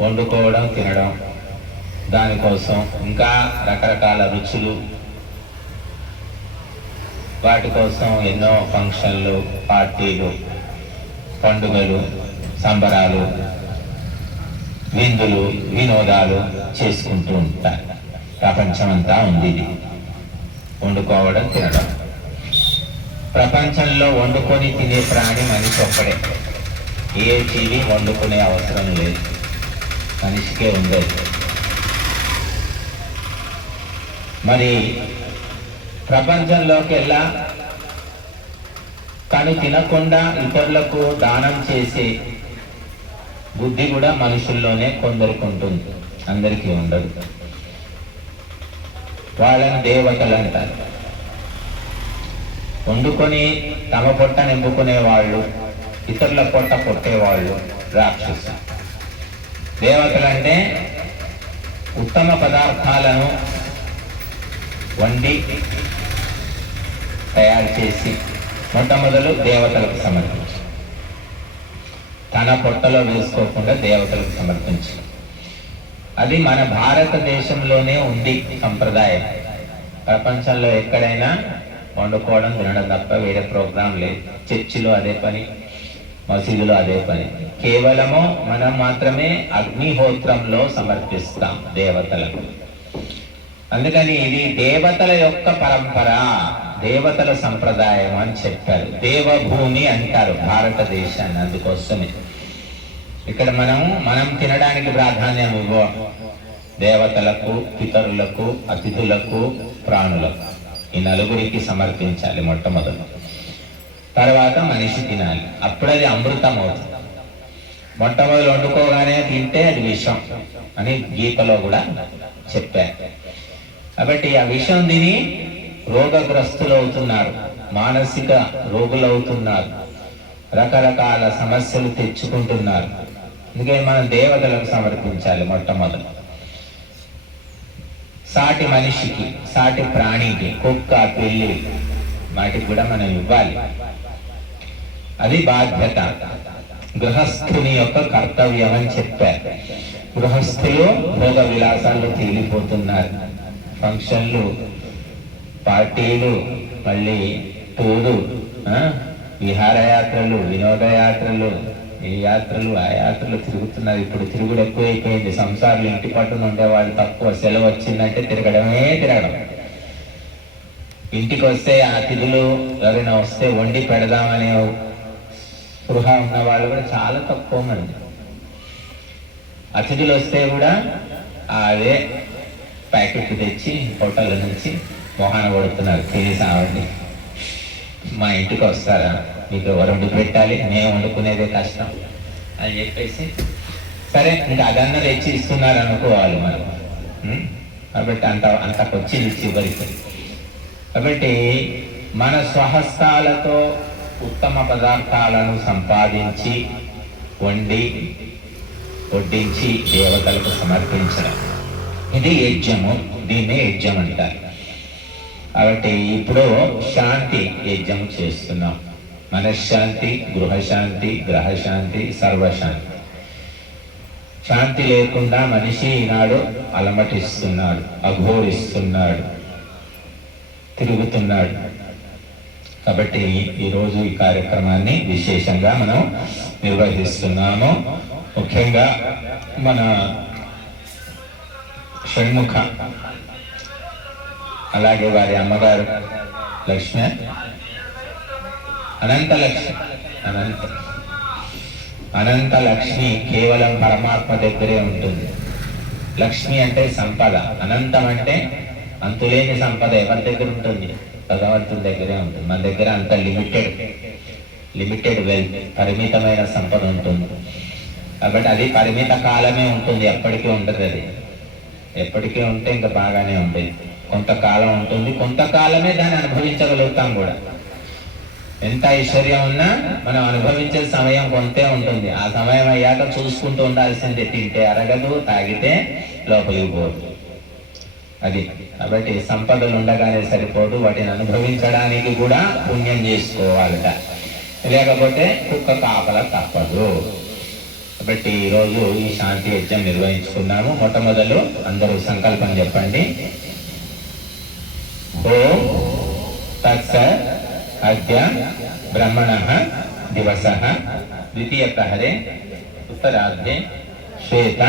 వండుకోవడం తినడం దానికోసం ఇంకా రకరకాల రుచులు. వాటి కోసం ఎన్నో ఫంక్షన్లు పార్టీలు పండుగలు సంబరాలు విందులు వినోదాలు చేసుకుంటూ ఉంటారు. ప్రపంచమంతా ఉంది వండుకోవడం తినడం. ప్రపంచంలో వండుకొని తినే ప్రాణి మనిషి ఒక్కడే. ఏ జీవి వండుకునే అవసరం లేదు. మనిషికే ఉంది మరి ప్రపంచంలోకి వెళ్ళా తను తినకుండా ఇతరులకు దానం చేసే బుద్ధి కూడా మనుషుల్లోనే కొందరికి ఉంటుంది అందరికీ ఉండదు. వాళ్ళని దేవతలు అంటారు. వండుకొని తమ పొట్ట నింపుకునే వాళ్ళు ఇతరుల పొట్ట కొట్టేవాళ్ళు రాక్షసు దేవతలు అంటే ఉత్తమ పదార్థాలను వండి తయారు చేసి మొట్టమొదలు దేవతలకు సమర్పించి. తన పొట్టలో వేసుకోకుండా దేవతలకు సమర్పించి. అది మన భారతదేశంలోనే ఉంది సంప్రదాయం. ప్రపంచంలో ఎక్కడైనా వండుకోవడం తినడం తప్ప వేరే ప్రోగ్రాం లేదు. చర్చిలో అదే పని. మసీదులో అదే పని. కేవలము మనం మాత్రమే అగ్నిహోత్రంలో సమర్పిస్తాం దేవతలకు. అందుకని ఇది దేవతల యొక్క పరంపర దేవతల సంప్రదాయం అని చెప్పారు. దేవభూమి అంటారు భారతదేశాన్ని అందుకోసమే. ఇక్కడ మనం మనం తినడానికి ప్రాధాన్యం ఇవ్వ దేవతలకు పితరులకు అతిథులకు ప్రాణులకు. ఈ నలుగురికి సమర్పించాలి మొట్టమొదటి. తర్వాత మనిషి తినాలి. అప్పుడు అది అమృతం అవుతుంది మొట్టమొదలు వండుకోగానే తింటే అది విషం అని గీతలో కూడా చెప్పారు. కాబట్టి ఆ విషం తిని రోగగ్రస్తులు అవుతున్నారు మానసిక రోగులు అవుతున్నారు రకరకాల సమస్యలు తెచ్చుకుంటున్నారు. అందుకే మనం దేవతలకు సమర్పించాలి మొట్టమొదటి సాటి మనిషికి సాటి ప్రాణికి కుక్క పిల్లి వాటికి కూడా మనం ఇవ్వాలి. అది బాధ్యత గృహస్థుని యొక్క కర్తవ్యం అని చెప్పారు. గృహస్థులు భోగ విలాసాల్లో తేలిపోతున్నారు ఫంక్షన్లు పార్టీలు మళ్ళీ టూరు విహారయాత్రలు వినోదయాత్రలు ఈ యాత్రలు ఆ యాత్రలు తిరుగుతున్నారు. ఇప్పుడు తిరుగుడు ఎక్కువైపోయింది. సంసారాలు ఇంటి పట్టున ఉండేవాళ్ళు తక్కువ. సెలవు వచ్చిందంటే తిరగడమే తిరగడం. ఇంటికి వస్తే ఆ అతిథులు ఎవరైనా వస్తే వండి పెడదామనే స్పృహ ఉన్న వాళ్ళు కూడా చాలా తక్కువ మంది. అతిథులు వస్తే కూడా అదే ప్యాకెట్ తెచ్చి హోటల్ నుంచి మొహాన పడుతున్నారు తిని సావండి. మా ఇంటికి వస్తారా? మీకు ఎవరు వండి పెట్టాలి. మేము వండుకునేదే కష్టం అని చెప్పేసి. సరే ఇంకా అదన్నా తెచ్చి ఇస్తున్నారు అనుకోవాలి మనం. కాబట్టి అంత అంతకొచ్చింది చివరికి. కాబట్టి మన స్వహస్తాలతో ఉత్తమ పదార్థాలను సంపాదించి వండి వడ్డించి దేవతలకు సమర్పించడం. ఇది యజ్ఞము దీన్నే యజ్ఞం అంటారు కాబట్టి ఇప్పుడు శాంతి యజ్ఞం చేస్తున్నాం. మనశ్శాంతి గృహశాంతి గ్రహశాంతి సర్వశాంతి. శాంతి లేకుండా మనిషి ఈనాడు అలమటిస్తున్నాడు అఘోరిస్తున్నాడు తిరుగుతున్నాడు. కాబట్టి ఈరోజు ఈ కార్యక్రమాన్ని విశేషంగా మనం నిర్వహిస్తున్నాము. ముఖ్యంగా మన షణ్ముఖ అలాగే వారి అమ్మగారు లక్ష్మి అనంత లక్ష్మి అనంత అనంత లక్ష్మి కేవలం పరమాత్మ దగ్గరే ఉంటుంది. లక్ష్మి అంటే సంపద అనంతం అంటే అంతులేని సంపద ఎవరి దగ్గర ఉంటుంది? భగవంతుడి దగ్గరే ఉంటుంది. మన దగ్గర అంత లిమిటెడ్ లిమిటెడ్ వెల్త్ పరిమితమైన సంపద ఉంటుంది. కాబట్టి అది పరిమిత కాలమే ఉంటుంది. ఎప్పటికీ ఉంటుంది అది. ఎప్పటికీ ఉంటే ఇంకా బాగానే ఉంటుంది కొంతకాలం ఉంటుంది. కొంతకాలమే దాన్ని అనుభవించగలుగుతాం కూడా. ఎంత ఐశ్వర్యం ఉన్నా మనం అనుభవించే సమయం కొంతే ఉంటుంది. ఆ సమయం అయ్యాక చూసుకుంటూ ఉండాల్సిందే. తింటే అరగదు తాగితే లోపలికి పోదు. అది. కాబట్టి సంపదలు ఉండగానే సరిపోదు వాటిని అనుభవించడానికి కూడా పుణ్యం చేసుకోవాలట. లేకపోతే కుక్క కాపల తప్పదు. కాబట్టి ఈరోజు ఈ శాంతి యజ్ఞం నిర్వహించుకున్నాము. మొట్టమొదలు అందరూ సంకల్పం చెప్పండి. ఓం తత్స అద్య బ్రహ్మణ దివస. ద్వితీయ ప్రహరే ఉత్తరార్ధే శ్వేత